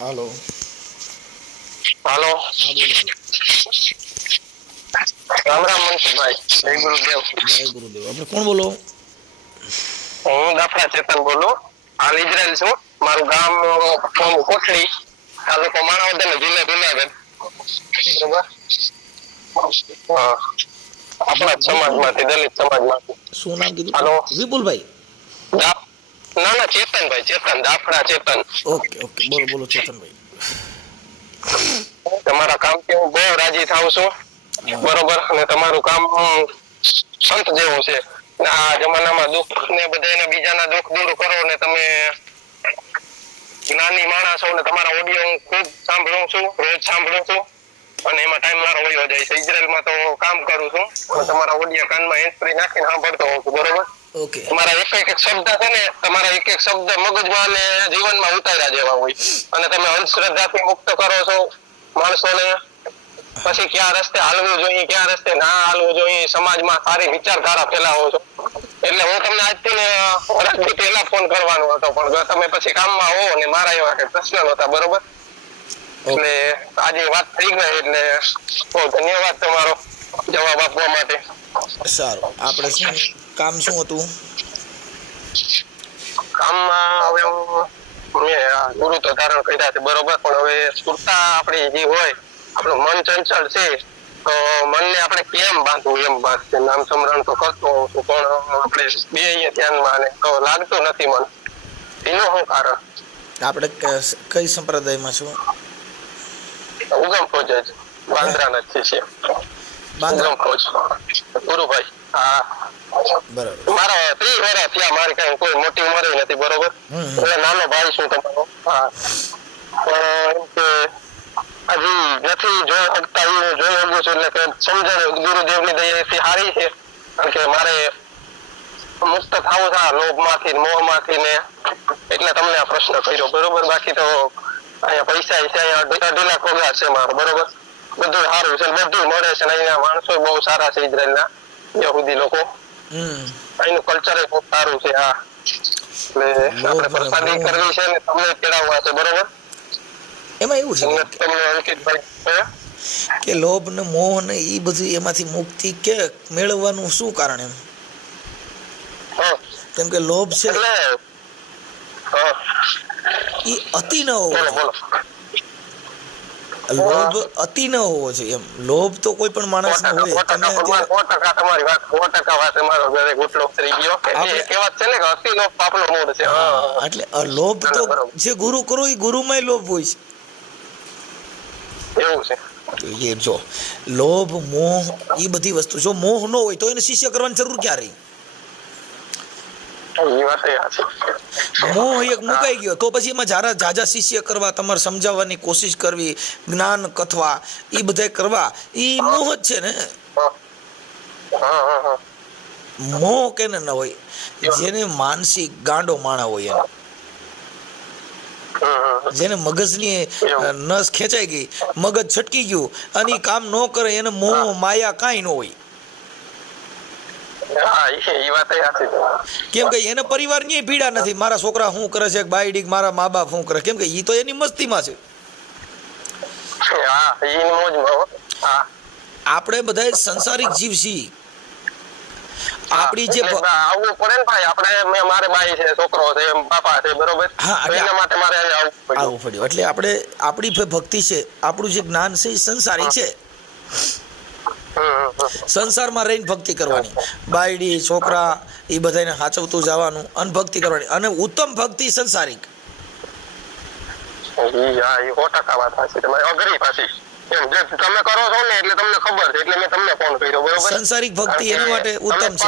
હાલો. હાલો. હા બોલો. રામ રામ મનસુખભાઈ, જય ગુરુદેવ. જય ગુરુદેવ. આપણે કોણ બોલો? હું દાફડા ચેતન બોલું. હાલ ઇઝરાયલ છું. મારું ગામ કોટડી, તાલુકો માણાવદર ને જિલ્લો જુનાગઢ. બરોબર. હા, આપણા જ સમાજમાંથી, દલિત સમાજમાંથી. શું નામ કીધું? હાલો. વિપુલભાઈ. ના ના, ચેતનભાઈ, ચેતન, દાફડા ચેતન. ઓકે ઓકે, બોલો બોલો ચેતનભાઈ. તમારા કામથી હું બહુ રાજી થાઉં છું. બરોબર. અને તમારું કામ સંત જેવું છે. આ જમાનામાં દુઃખ ને બધાને બીજાના દુઃખ દૂર કરો ને તમે જ્ઞાની માણસ છો ને તમારા ઓડિયો હું ખૂબ સાંભળું છું, રોજ સાંભળું છું. અને એમાં ટાઈમ મારો વયો જાય છે. ઇઝરાયલમાં તો કામ કરું છું. તમારા ઓડિયો કાનમાં હેન્ડફ્રી નાખીને સાંભળતો હોઉં છું. બરોબર. ઓકે. તમારા એક એક શબ્દ છે ને, તમારા એક એક શબ્દ મગજમાં અને જીવનમાં ઉતાર્યા જેવા હોય. અને તમે અંધશ્રદ્ધાથી મુક્ત કરો છો માણસોને. પછી ક્યાં રસ્તે હાલવું જોઈએ, ક્યાં રસ્તે ના હાલવું જોઈએ, સમાજમાં સારી વિચારધારા ફેલાવો છો. એટલે હું તમને આજથી પહેલા ફોન કરવાનો હતો, પણ તમે પછી કામમાં હો ને મારા એવા કઈ પ્રશ્ન નહોતા. બરોબર. એટલે આજે વાત થઈ ગઈ, એટલે બહુ ધન્યવાદ તમારો જવાબ આપવા માટે. સારું. આપણે શું કામ શું હતું? કામમાં હવે મેં ગુરુ તો ધારણ કર્યા છે. બરોબર. પણ હવે સુરતા આપણી જે હોય, આપણું મન ચંચળ છે, તો મનને આપણે કેમ બાંધવું એમ વાત છે. નામ સ્મરણ તો કરતો હોઉં છું, પણ આપણે બે ધ્યાનમાં ને તો લાગતું નથી મન. એનું શું કારણ? આપણે કઈ સંપ્રદાયમાં શું? ઉગમ ફોજ જ, બાંદ્રાના જ છે. બાંદ્રા. ઉગમ ફોજ ગુરુભાઈ. હા, બરાબર. મારા 30 વર્ષ થયા. મારી કઈ કોઈ મોટી ઉંમર નથી. બરોબર. એટલે નાનો ભાઈ છું તમારો. હા, પણ એમ કે હજી નથી જોઈ શકતા, હું જોઈ શકું છું. એટલે કે સમજણ ગુરુદેવની દયાથી સારી છે. કારણ કે મારે મુક્ત થવું છે લોભ માંથી, મોહ માંથી ને, એટલે તમને આ પ્રશ્ન કર્યો. બરોબર. બાકી તો અહીંયા પૈસા છે, અહીંયા 2.5 લાખ પગાર છે મારો. બરોબર. બધું સારું છે, બધું મળે છે. અહીંયા માણસો બહુ સારા છે, ઇઝરાયલના યહૂદી લોકો. અહીંનું કલ્ચર બહુ સારું છે. હા, એટલે આપણે પ્રસાદી કરવી છે ને તમને તેડાવવા છે. બરોબર. એમાં એવું છે તમને અંકિતભાઈ કે લોભ ને મોહ ને એ બધું એમાંથી મુક્તિ કે મેળવવાનું શું કારણ એમ? કેમ કે લોભ છે એ અતિ ન હોવો જોઈએ. લોભ અતિ ન હોવો જોઈએ એમ. લોભ તો કોઈ પણ માણસ ને હોય. તમે અત્યારે 100% તમારી વાત, 100% વાત મારો દરેક ગુટલો થઈ ગયો. એ કહેવત છે ને કે અતિ લોભ પાપનો મૂળ છે. એટલે લોભ તો જે ગુરુ કરો એ ગુરુમાંય લોભ હોય છે. એવું છે. એ જો લોભ મોહ એ બધી વસ્તુ, જો મોહ ન હોય તો એને શિષ્ય કરવાની જરૂર ક્યાં રહી? મોહ એક મુકાઈ ગયો તો પછી એમાં જાજા શિષ્ય કરવા, તમારે સમજાવવાની કોશિશ કરવી, જ્ઞાન કથવા એ બધા કરવા, એ મોહ જ છે ને. મોહ કેને ન હોય? જેને માનસિક ગાંડો માણા હોય એને, જેને મગજની નસ ખેંચાઈ ગઈ, મગજ છટકી ગયું અને કામ ન કરે, એને મોહ માયા કાંઈ ન હોય. કેમ કે એને પરિવારની પીડા નથી. મારા છોકરા શું કરે છે, બાયડી મારા મા બાપ શું કરે, કેમ કે એ તો એની મસ્તીમાં છે. આપણે બધા સંસારિક જીવ છીએ. આપણી જે આવવું પડે ને ભાઈ, આપણે મારે બાઈ છે, છોકરો છે, બાપા છે. બરોબર. એના માટે મારે આવવું પડ્યું. એટલે આપણે આપણી ભક્તિ છે, આપણું જે જ્ઞાન છે એ સંસારી છે. સંસારમાં રહીને ભક્તિ કરવાની, બાયડી છોકરા એ બધાને સાચવતું જવાનું અને ભક્તિ કરવાની. અને ઉત્તમ ભક્તિ સંસારિક. તમે કરો છો ને એટલે તમને ખબર છે, એટલે મેં તમને ફોન કર્યો. બરોબર. સંસારિક ભક્તિ એના માટે ઉત્તમ છે.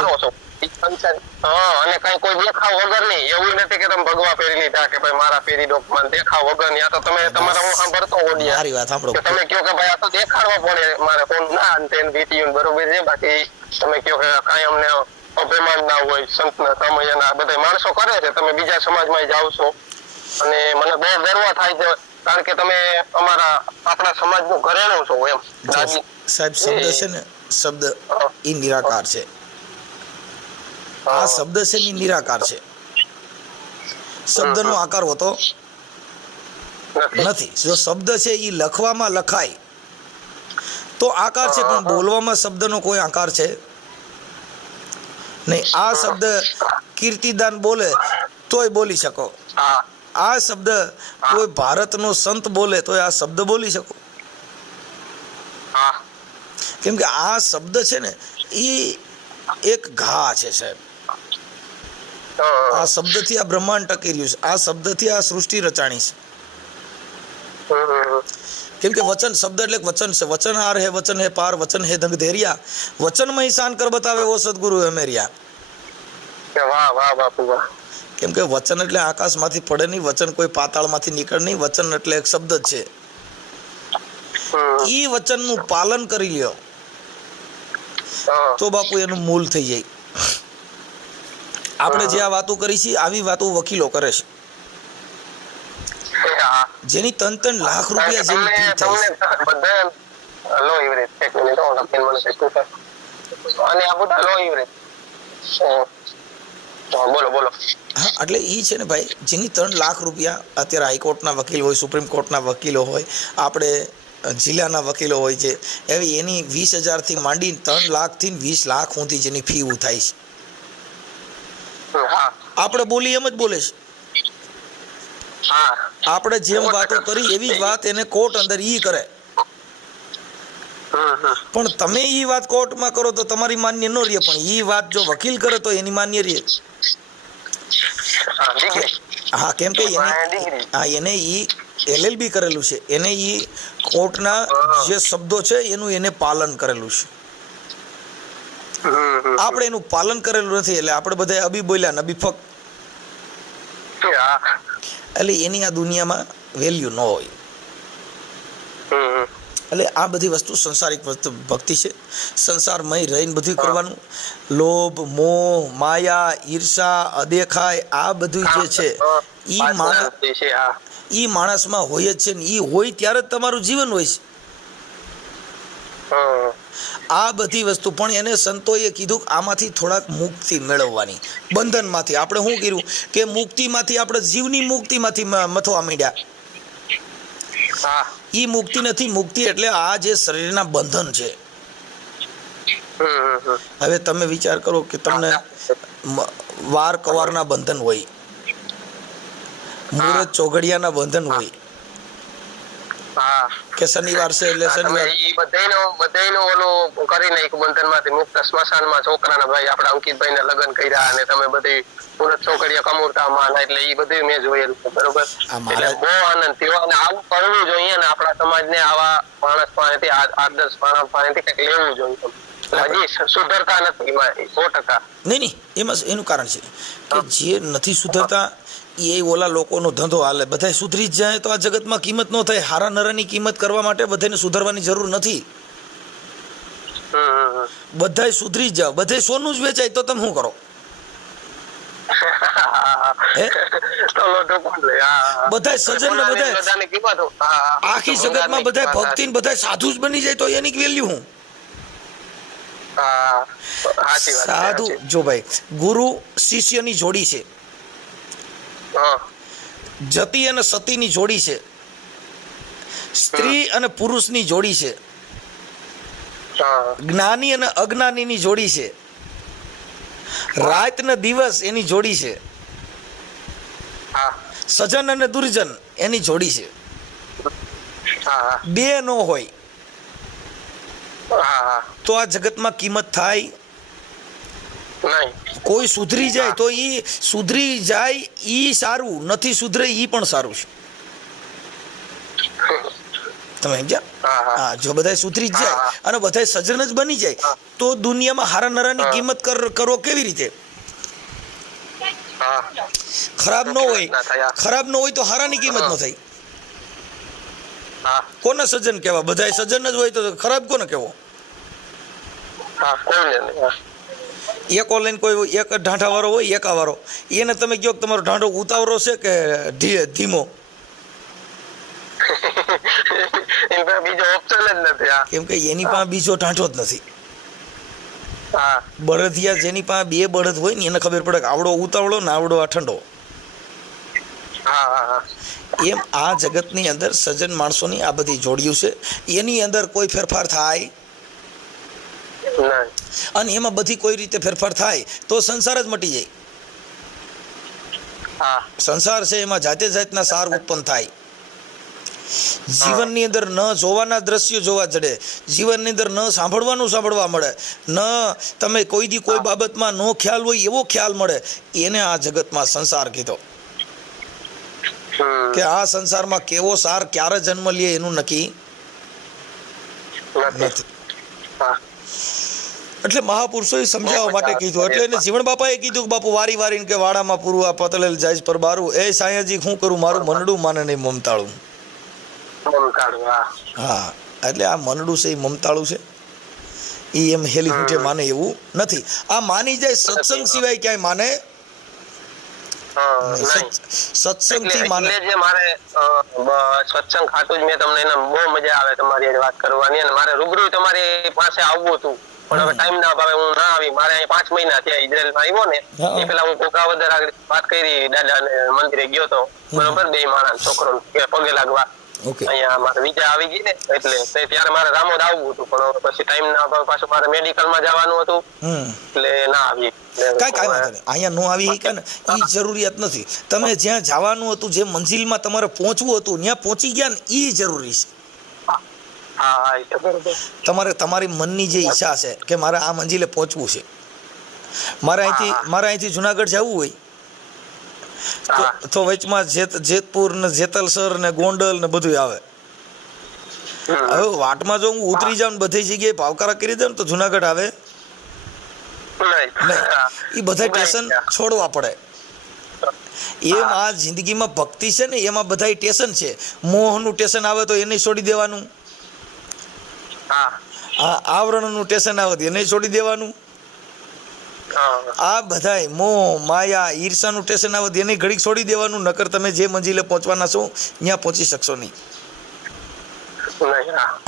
અને કઈ કોઈ દેખાવ વગર નહીં. એવું નથી કે તમે ભગવા ફેરી લીધા કે ભાઈ મારા ફેરી ડોકમાં દેખાવ વગર ની. આ તો તમે તમારા હું સાંભળતો ઓડિયા, મારી વાત સાંભળો. તમે કહો કે ભાઈ આ તો દેખાડવા પડે મારે ફોન ના અંતેન બીટીયું. બરોબર છે. બાકી તમે કહો કે કાંઈ અમને અભિમાન ના હોય, સંતના સમયના બધા માણસો કરે છે, તમે બીજા સમાજમાં જાવ છો અને મને બહુ ગર્વ થાય છે. કારણ કે તમે આપણા સમાજનું ઘરેણું છો એમ. સાહેબ શબ્દ છે ને, શબ્દ એ નિરાકાર છે. આ શબ્દ છે ને નિરાકાર છે. શબ્દનો આકાર હોતો નથી. જો શબ્દ છે એ લખવામાં લખાય તો આકાર છે, પણ બોલવામાં શબ્દનો કોઈ આકાર છે નહીં. આ શબ્દ કીર્તિદાન બોલે તોય બોલી શકો. આ શબ્દ કોઈ ભારતનો સંત બોલે તોય આ શબ્દ બોલી શકો. કેમ કે આ શબ્દ છે ને એ એક ઘા છે સાહેબ. આ શબ્દથી આ બ્રહ્માંડ ટકી રહ્યું છે. આ શબ્દથી આ સૃષ્ટિ રચાણી છે. કેમ કે વચન શબ્દ એટલે વચન છે. વચન હાર હે વચન હે પાર વચન હે ધંગ ધેરિયા વચન માં શાન કર બતાવે ઓ સદગુરુ હે મેરિયા. કેમ કે વચન એટલે આકાશમાંથી પડે નહીં, વચન કોઈ પાતાળમાંથી નીકળે નહીં. વચન એટલે એક શબ્દ જ છે. ઈ વચનનું પાલન કરી લ્યો તો બાપુ એનું મૂળ થઈ જાય. આપણે જે આ વાતો કરી છે આવી વાતો વકીલો કરે છે, જેની 3-3 લાખ રૂપિયા જેવી ફી થાય છે. હા, એટલે ઈ છે ને ભાઈ, જેની 3 લાખ રૂપિયા અત્યારે હાઈકોર્ટના વકીલ હોય, સુપ્રીમ કોર્ટના વકીલો હોય, આપણે જિલ્લાના વકીલો હોય છે, એવી એની 20,000 થી માંડી 3 લાખ થી 20 લાખ સુધી જેની ફી થાય છે. આપણે બોલી એમ જ બોલે છે. આપણે જેમ વાતો કરી એવી જ વાત એને કોર્ટ અંદર ઈ કરે. પણ તમે ઈ વાત કોર્ટમાં કરો તો તમારી માન્ય ન રહે, પણ ઈ વાત જો વકીલ કરે તો એની માન્ય રહે. હા, કેમ કે એને ઈ LLB કરેલું છે, એને ઈ કોર્ટના જે શબ્દો છે એનું એને પાલન કરેલું છે. આપણે એનું પાલન કરેલું નથી એટલે આપણે બધા અબી બોલ્યા ને અબી ફક, એટલે એની આ દુનિયામાં વેલ્યુ ન હોય. એટલે આ બધી વસ્તુ સંસારિક ભક્તિ છે. સંસારમય રહીને બધું કરવાનું. લોભ, મોહ, માયા, ઈર્ષા, અદેખાય આ બધું જે છે ઈ માણસમાં હોય જ છે ને. ઈ હોય ત્યારે જ તમારું જીવન હોય છે. આ બધી વસ્તુ પણ એને સંતોએ કીધું આમાંથી થોડાક મુક્તિ મેળવવાની, બંધનમાંથી. આપણે શું કર્યું કે મુક્તિમાંથી આપણે જીવની મુક્તિમાંથી મથવા માંડ્યા. ઈ મુક્તિ નથી. મુક્તિ એટલે આ જે શરીરના બંધન છે. હવે તમે વિચાર કરો કે તમને વાર કવારના બંધન હોય, મુહૂર્ત ચોઘડિયાના બંધન હોય કે શનિવાર છે એટલે શનિવાર બધાયનો ઓલું કરી નાખ્યું બંધનમાંથી મુક્ત. સ્મશાનમાં છોકરાના ભાઈ આપડા અંકિતભાઈને લગ્ન કર્યા અને તમે બધી મુહૂર્ત ચોઘડિયા કમુરતામાં, એટલે એ બધું મેં જોયેલું છે. બરોબર, એટલે બહુ આનંદ થયો. અને આવું કરવું જોઈએ ને આપણા સમાજને. આવા માણસ પાસેથી, આદર્શ માણસ પાસેથી કંઈક લેવું જોઈએ. હજી સુધરતા નથી 100%. નહીં, એમાં એનું કારણ છે કે જે નથી સુધરતા એ ઓલા લોકોનો ધંધો હાલે. બધા સુધરી જ જાય તો આ જગતમાં કિંમત ન થાય. હારા નરાની કિંમત કરવા માટે બધાને સુધરવાની જરૂર નથી. બધા સુધરી જ જાવ, બધા સોનું જ વેચાય તો તમે શું કરો? બધા સજ્જન ને બધા આખી જગતમાં બધા ભક્તિ ને બધા સાધુ જ બની જાય તો એની વેલ્યુ શું? સાધુ જો ભાઈ, ગુરુ શિષ્યની જોડી છે, જતી અને સતીની જોડી છે, સ્ત્રી અને પુરુષની જોડી છે, જ્ઞાની અને અજ્ઞાનીની જોડી છે, રાત ને દિવસ એની જોડી છે, સજન અને દુર્જન એની જોડી છે. બે નો હોય તો આ જગતમાં કિંમત થાય. કોઈ સુધરી જાય તો ઈ સુધરી જાય ઈ સારું, નથી સુધરે ઈ પણ સારું છે. તમે સમજ્યા? હા, જો બધા સુધરી જાય અને બધા સજ્જન જ બની જાય તો દુનિયામાં હારા નરાની કિંમત કરો કેવી રીતે? ખરાબ ન હોય તો હારાની કિંમત ન થાય. કોને સજ્જન કહેવા? બધા સજ્જન જ હોય તો ખરાબ કોને કહેવો? એક ઓનલાઈન કોઈ એક ઢાંઢા વાળો હોય, એકા વાળો, એને તમે કહો કે તમારો ઢાંઢો ઉતાવળો છે કે ધીમો? કેમ કે એની પાસે બીજો ઢાંઢો જ નથી. બળદિયા જેની પાસે 2 બળદ હોય ને એને ખબર પડે કે આવડો ઉતાવળો ને આવડો આ ઠંડો. હા હા હા એમ આ જગતની અંદર સજ્જન માણસોની આ બધી જોડિયું છે, એની અંદર કોઈ ફેરફાર થાય નહીં. અને એમાં બધી કોઈ રીતે ફેરફાર થાય તો સંસાર જ મટી જાય. હા સંસાર છે એમાં જાતે જાતના સાર ઉત્પન્ન થાય. જીવનની અંદર ન જોવાના દ્રશ્યો જોવા જડે, જીવનની અંદર ન સાંભળવાનું સાંભળવા મળે, ન તમે કોઈ દી કોઈ બાબતમાં નો ખ્યાલ હોય એવો ખ્યાલ મળે, એને આ જગતમાં સંસાર કીધો. કે આ સંસારમાં કેવો સાર ક્યારે જન્મ લે એનું નક્કી નથી. એટલે મહાપુરુષોએ સમજાવવા માટે કીધું. એટલે એને જીવણ બાપાએ કીધું કે બાપુ વારી વારીને કે વાડામાં પૂરું આ પતલેલ જાય પર બારું, એ સાયાજી શું કરું, મારું મનડું માને નહીં મમતાળું. હા, એટલે આ મનડું છે એ મમતાળું છે, એ એમ હેલી હૂંઠે માને એવું નથી. આ માની જાય સત્સંગ સિવાય ક્યાંય માને સત્સંગથી માને. જે મારે સત્સંગ ખાતું જ મેં તમને એને બહુ મજા આવે તમારી વાત કરવાની, અને મારે રૂબરૂ તમારી પાસે આવવું હતું પણ હવે ટાઈમ ના ભાવે હું ના આવી. મારે અહીં 5 મહિના થયા ઇઝરાયલમાં આવ્યો ને એ પેલા હું કોકાવદર આગળ વાત કરી, દાદા ને મંદિરે ગયો તો બરોબર, 2 માણસ છોકરો પગે લાગવા અહીંયા મારે વિઝા આવી ગઈ ને એટલે ત્યારે મારે રામોદ આવવું હતું પણ પછી ટાઈમ ના ભાવે પાછું મારે મેડિકલમાં જવાનું હતું એટલે ના આવી. કાંઈ વાંધો નહીં, અહીંયા નો આવી કે ને એ જરૂરિયાત નથી. તમે જ્યાં જવાનું હતું, જે મંજિલમાં તમારે પહોંચવું હતું ત્યાં પહોંચી ગયા ને એ જરૂરી છે. તમારે તમારી મનની જે ઈચ્છા છે કે મારે આ મંજિલે પહોંચવું છે, મારે અહીંથી જુનાગઢ જવું હોય તો વચમાં જેતપુર ને જેતલસર ને ગોંડલ ને બધું આવે. હવે વાટમાં જો હું ઉતરી જાઉં ને બધી જગ્યાએ ભાવકારા કરી દઉં તો જુનાગઢ આવે નહીં. એ બધા સ્ટેશન છોડવા પડે. એમ આ જિંદગીમાં ભક્તિ છે ને એમાં બધા સ્ટેશન છે. મોહનું સ્ટેશન આવે તો એને છોડી દેવાનું, આવરણનું સ્ટેશન આવે તો એને છોડી દેવાનું, આ બધાય મોહ માયા ઈર્ષાનું સ્ટેશન આવે તો એને ઘડીક છોડી દેવાનું. નકર તમે જે મંજિલે પહોંચવાના છો ત્યાં પહોંચી શકશો નહીં.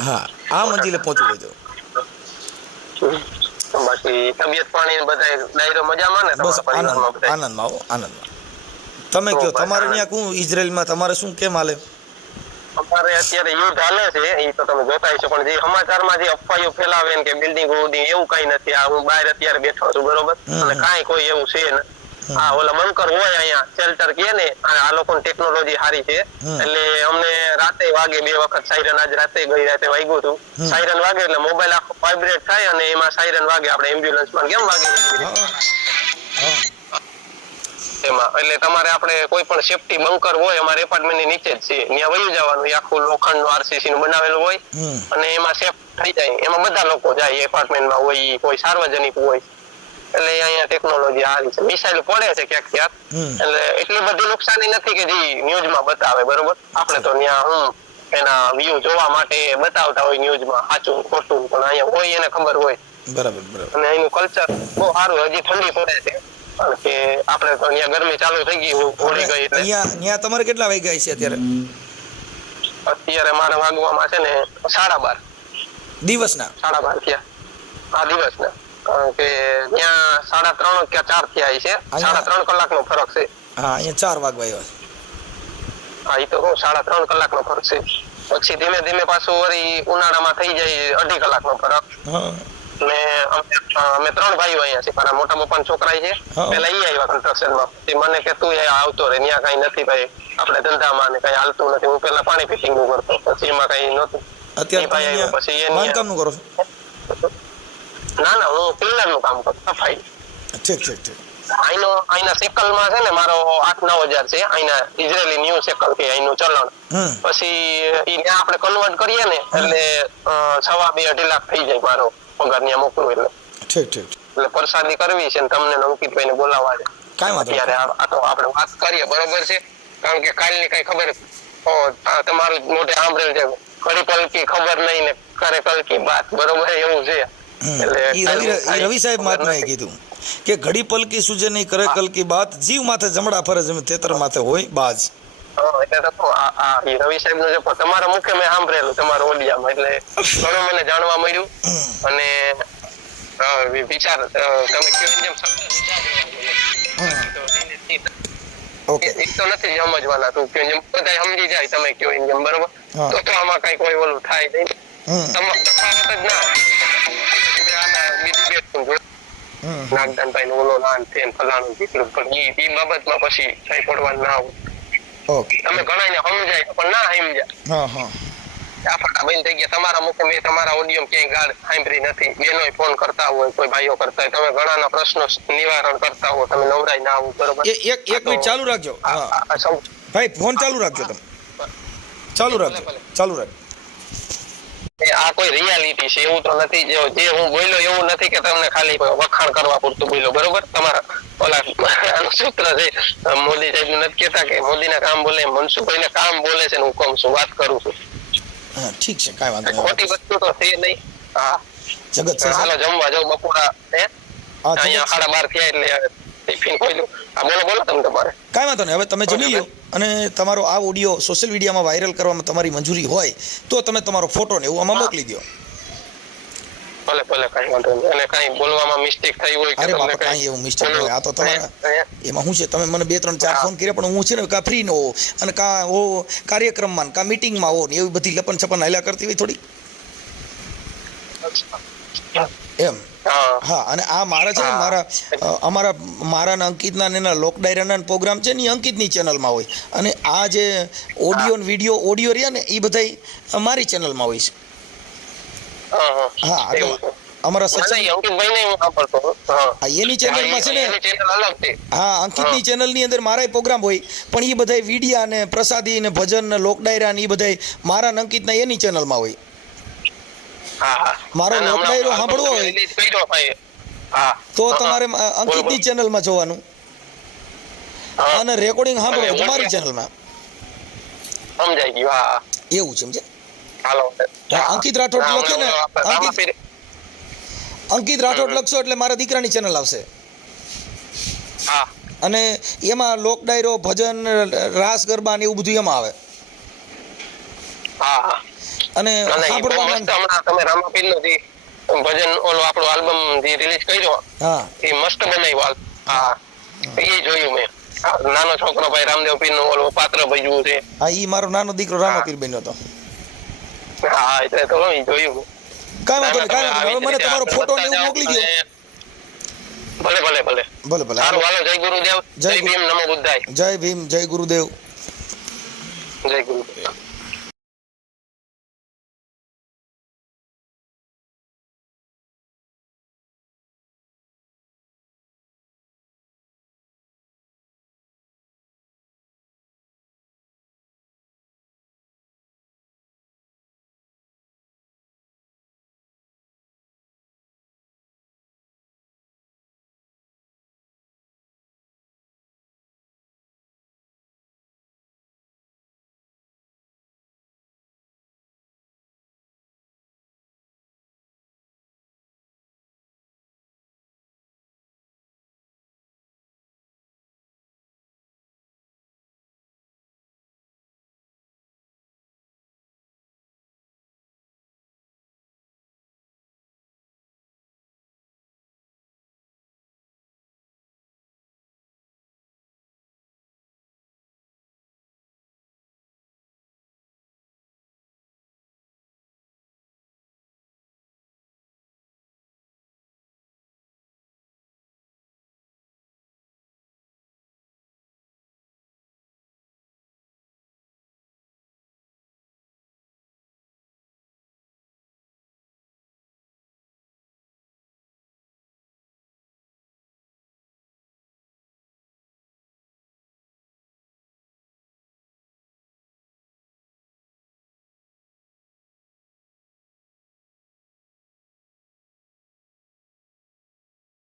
હા, આ મંજિલે પહોંચવું હોય તો બાકી તબિયત પાણી બધા ડાયરો મજામાં ને? બસ આનંદમાં આવો, આનંદમાં. તમે કહો તમારે ત્યાં શું ઇઝરાયલમાં તમારે શું કેમ હાલે? અમારે અત્યારે યુદ્ધ હાલે છે એ તો તમે જોતા હશો, પણ જે સમાચારમાં જે અફવાઓ ફેલાવે ને કે બિલ્ડિંગ એવું કઈ નથી. આ હું બહાર અત્યારે બેઠો છું બરોબર, અને કાંઈ કોઈ એવું છે ને. હા, ઓલા બંકર હોય અહીંયા શેલ્ટર કે ને, આ લોકોની ટેકનોલોજી સારી છે એટલે અમને રાતે વાગે 2 વખત સાયરન, આજ રાતે ગઈ રાતે વાગ્યું હતું. સાયરન વાગે એટલે મોબાઈલ આખો વાઇબ્રેટ થાય અને એમાં સાયરન વાગે, આપણે એમ્બ્યુલન્સમાં કેમ વાગે એમાં. એટલે તમારે આપણે કોઈ પણ સેફટી બંકર હોય અમારે એપાર્ટમેન્ટની નીચે જ છે, ત્યાં વયું જવાનું. આખું લોખંડનું આરસીસી નું બનાવેલું હોય અને એમાં સેફ થઈ જાય. એમાં બધા લોકો જાય, એપાર્ટમેન્ટમાં હોય કોઈ સાર્વજનિક હોય. એટલે અહીંયા ટેકનોલોજી સારી છે. મિસાઇલ પડે છે ક્યાંક ક્યાંક, એટલે એટલી બધી નુકસાની નથી કે જે ન્યૂઝમાં બતાવે બરોબર. આપણે તો ત્યાં એના વ્યૂ જોવા માટે બતાવતા હોય ન્યૂઝમાં, સાચું ખોટું, પણ અહીંયા હોય એને ખબર હોય. બરાબર. અને અહીંનું કલ્ચર બહુ સારું. હજી ઠંડી પડે છે કે આપણે તો અહીંયા ગરમી ચાલુ થઈ ગઈ, હોળી ગઈ એટલે. અહીંયા તમારે કેટલા વાગ્યા છે અત્યારે? અત્યારે મારે વાગવામાં છે ને 12:30 દિવસના. 12:30 થયા. આ દિવસના, કારણ કે ત્યાં 3:30 કે 4 થયા છે. 3.5 કલાકનો ફરક છે. હા, અહીંયા 4 વાગવા આવ્યા છે. હા, એ તો 3.5 કલાકનો ફરક છે. પછી ધીમે ધીમે પાછું વળી ઉનાળામાં થઈ જાય 2.5 કલાકનો ફરક. ને અમે 3 ભાઈઓ અહીંયા છે. મારા મોટા પપ્પાના છોકરા છે, પેલા ઈ આવ્યા કન્સ્ટ્રક્શનમાં. તે મને કે તું આવતો રે, ત્યાં કઈ નથી ભાઈ, આપણે ધંધામાં ને કઈ હાલતું નથી. હું પેલા પાણી ફિટિંગ નું કરતો, પછી એમાં કઈ નહોતું. અત્યારે પછી બાંધકામ નું કરો છો? ના, હું ક્લીનર નું કામ કરું, સફાઈ. ઠીક. અહીંના સેકલમાં છે ને મારો 8-9 હજાર છે. અહીંના ઇઝરાયલી ન્યૂ સેકલ કે અહીંનું ચલણ. પછી ત્યાં આપણે કન્વર્ટ કરીએ ને એટલે 2.5-2.5 લાખ થઈ જાય મારો પગાર ત્યાં મોકલું એટલે. ઠીક. એટલે પ્રસાદી કરવી છે ને તમને અંકિતભાઈ ને બોલાવવા છે. કાંઈ વાંધો અત્યારે આ તો આપણે વાત કરીએ બરોબર છે, કારણ કે કાલની કઈ ખબર તમારું મોઢે સાંભળેલ છે, ઘડી પલકી ખબર નહીં ને કરે કલકી બાત, બરોબર એવું છે. રવિ સાહેબ મહાત્માએ કીધું કે ઘડી પલકી સુજે નહીં કરે કલકી બાત, જીવ માથે જમડા ફરે જેમ તેતર માથે હોય બાજ. એટલે તો રવિ સાહેબ નું જે તમારા મુખે મેં સાંભળેલું તમારા ઓડિયામાં, એટલે ઘણું મને જાણવા મળ્યું. અને વિચાર તમે કેવું જેમ Okay. એ તો નથી સમજવાના તું કે જેમ બધા સમજી જાય તમે કયો એમ જેમ બરોબર હા. તો આમાં કઈ કોઈ ઓલું થાય નહીં તફાવત જ ના તમે આના બીજી બે તું જોઈ નાગદાનભાઈ નું ઓલો નાન છે ને ફલાણું દીકરું પણ ઈ બાબતમાં પછી કઈ પડવાનું ના આવું ઓકે તમે ઘણાને સમજાય પણ ના સમજ્યા હા હા આ ફટા બંધ થઈ ગયા તમારા મુખે મેં તમારા ઓડિયો ક્યાંય ગાળ સાંભળી નથી બેનોય ફોન કરતા હોય કોઈ ભાઈઓ કરતા હોય તમે ઘણાના પ્રશ્નો નિવારણ કરતા હો તમે નવરાય ના આવું બરોબર એક મિનિટ ચાલુ રાખજો હા આ સૌ ભાઈ ફોન ચાલુ રાખજો તમે ચાલુ રાખજો ચાલુ રાખજો આ કોઈ રિયાલિટી છે એવું તો નથી જે હું બોલ્યો એવું નથી કે તમને ખાલી વખાણ કરવા પૂરતું બોલ્યો બરોબર તમારા ઓલા આનું સૂત્ર છે મોદી સાહેબ નથી કહેતા કે મોદીના કામ બોલે મનસુખભાઈને કામ બોલે છે ને હું કહું છું વાત કરું છું હા ઠીક છે કાંઈ વાંધો નહીં ખોટી વસ્તુ તો છે નહીં હા જગત છે હાલો જમવા જાવ બપોરા અહીંયા 12:30 થયા એટલે ટિફિન ખોલ્યું બોલો બોલો તમે તમારે કાંઈ વાંધો નહીં હવે તમે જમી લો અને તમારો આ ઓડિયો સોશિયલ મીડિયામાં વાયરલ કરવામાં તમારી મંજૂરી હોય તો તમે તમારો ફોટો ને એવું આમાં મોકલી દો ભલે ભલે કાંઈ વાંધો નહીં અને કાંઈ બોલવામાં મિસ્ટેક થઈ હોય કે અરે તમને બાપા કાંઈ એવું મિસ્ટેક હોય આ તો તમારા એમાં શું છે તમે મને 2 3 4 ફોન કર્યા પણ હું છે ને કાં ફ્રી ન હો અને કાં હો કાર્યક્રમમાં કાં મીટિંગમાં હો ને એવી બધી લપન છપન હાલ્યા કરતી હોય થોડી એમ હા અને આ મારા છે ને મારા ને અંકિતના ને એના લોક ડાયરાના પ્રોગ્રામ છે ને એ અંકિતની ચેનલમાં હોય અને આ જે ઓડિયો ને વિડીયો ઓડિયો રહ્યા ને એ બધા મારી ચેનલમાં હોય છે હા એટલે અમારા સચિન અંકિતભાઈને હું સાંભળતો એની ચેનલમાં છે ને એની ચેનલ અલગ છે હા અંકિતની ચેનલની અંદર મારાય પ્રોગ્રામ હોય પણ એ બધા વિડિયા ને પ્રસાદી ને ભજન ને લોક ડાયરા ને એ બધા મારા ને અંકિતના એની ચેનલમાં હોય મારો લોક ડાયરો સાંભળવો હોય તો તમારે અંકિતની ચેનલમાં જોવાનું અને રેકોર્ડિંગ સાંભળવું તો મારી ચેનલમાં સમજાઈ ગયું હા એવું છે સમજે હાલો અંકિત રાઠોડ લખે ને અંકિત રાઠોડ લખશો એટલે મારા દીકરાની ચેનલ આવશે હા અને એમાં લોક ડાયરો ભજન રાસ ગરબા ને એવું બધું એમાં આવે હા અને સાંભળવામાં તમે રામાપીરનું જે ભજન ઓલો આપણો આલ્બમ જે રિલીઝ કર્યો હા એ મસ્ત બનાવ્યો હા એ જોયું મેં નાનો છોકરો ભાઈ રામદેવ પીરનું ઓલો પાત્ર ભજવું છે હા ઈ મારો નાનો દીકરો રામાપીર બન્યો હતો હા એટલે તો એ જોયું કાંઈ વાંધો નહીં હવે મને તમારો ફોટો ને એવું મોકલી દો ભલે ભલે ભલે ભલે ભલે સારું હાલો જય ગુરુદેવ જય ભીમ નમો બુદ્ધાય જય ભીમ જય ગુરુદેવ જય ગુરુદેવ